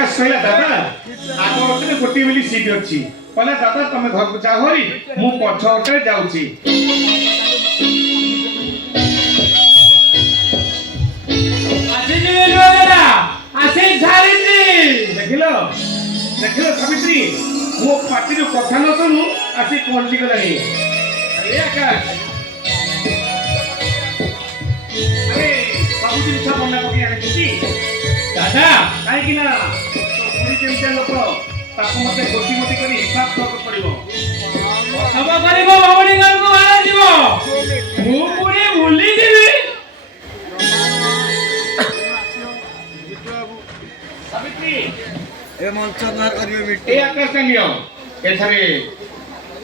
କହିଲା ଦାଦା ଆଗ ଅଟରେ ଗୋଟିଏ ବୋଲି ସିଟ୍ ଅଛି କହିଲା ଦାଦା ତମେ ଘରକୁ ଯାଅ ହରି ମୁଁ ପଛ ଅଟରେ ଯାଉଛି। ଦେଖିଲ ଦେଖିଲ ସାବିତ୍ରୀ ମୋ ପାଟିରୁ କଥା ନ ଶୁଣୁ ଆସି ପହଞ୍ଚି ଗଲାଣି। ସବୁ ଜିନିଷ ମନେ ପକେଇ ଆଣିଛନ୍ତି ଦାଦା କାହିଁକି ନା ପୁରୀ ଯେମିତିଆ ଲୋକ ତାକୁ ମତେ ଗୋଟି ଗୋଟି କରି ହିସାବ ଦବାକୁ ପଡିବ। ସବୁ କରିବ ଭଉଣୀ ଘରକୁ ବାହାର ଯିବ ମୁଁ ପୁଣି ଭୁଲିଯିବି। ସାବିତ୍ରୀ ଏ ମଞ୍ଚ ବାହାର କରିବେ ମିଟି ଏ ଆକାଶ ନିଅ ଏଠାରେ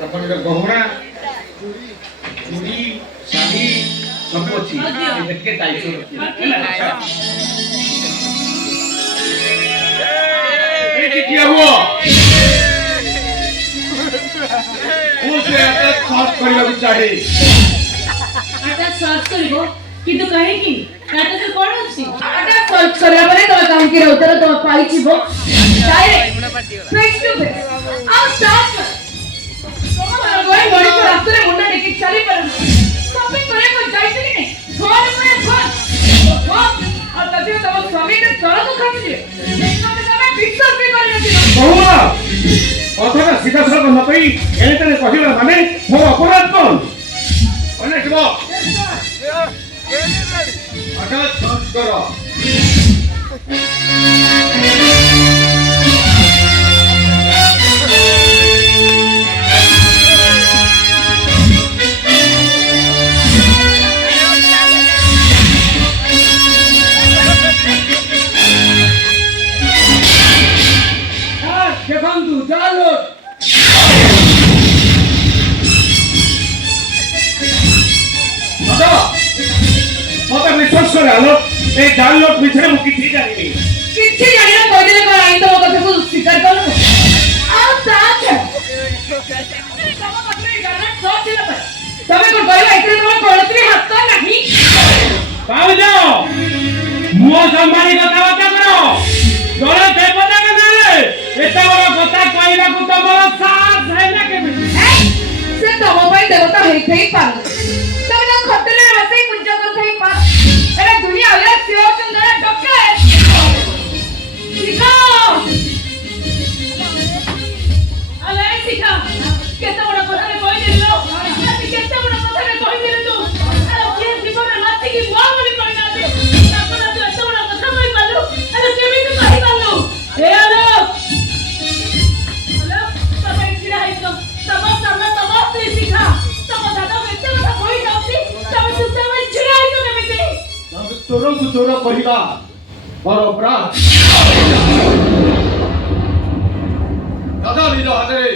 ଆପଣଙ୍କ ଗହଣା ଚୁଡ଼ି ଶାଢ଼ୀ ସବୁ ଅଛି ଟିକେ ଦାୟିତ୍ୱ ରଖିବେ ଏଇଠି ଠିଆ ହୁଅ। ମୁଁ ସେ ଆକାଶ ସର୍ଚ୍ଚ କରିବାକୁ ଚାହେଁ। आटा सर्च करिवो किंतु कहे कि काटा तो कोन अछि आटा सर्च करला परे तो काम के उत्तर तो पाई छिबो डायरेक्ट फेस टू फेस आ स्टार्ट तोमर गोई बड़ी तो रास्ते मुंडा टेके चली पर शॉपिंग करे को जाइते कि नहीं घर में घर और तभी तब स्वामी के चलो तो खाती जे देखो में तमे विश्वास भी कर लेती बहुमा कथाटा सीधा सड़क न कही एने कहला माने मोर अपराध कोन अने जीव आकाश सर्च करो। ଦେଖନ୍ତୁ ଚାଲୁ मत विश्वास कर आलो ए डाउनलोड पिछरे मु किछि जानिनी किछि जानिना कोइ दिने को आई तो कथा को स्वीकार करो आ साथ तम मते गाना सर्च होला पर तमे को कहला इतरे तम कोळती हाथ नाही पाउ जाओ मो संभाली कथा बात करो दोले देवता के नाले एता बड़ कथा कहला को तमर साथ है ना के से तम पई देवता हेई पार तमे न खतले बसे पूजा कर थई पार एरे दुनिया वाला सेव सुंदर डक्का है सिखा अरे सिखा केते बड़ कथा रे कहि देलो केते बड़ कथा रे कहि देलो तू अरे के जीवन नाती की मां बोली कहि ना दे तापना तू एते बड़ कथा कहि पालु अरे केमी तू कहि पालु ए हेलो तमे किरा आइतो तम सामने तम स्त्री सिखा तम दादा एते बड़ कहि जाउती तमे सुते में छिरा आइतो केमिते तोरं को तोर कहला और अपराध दादा निज हाथ रे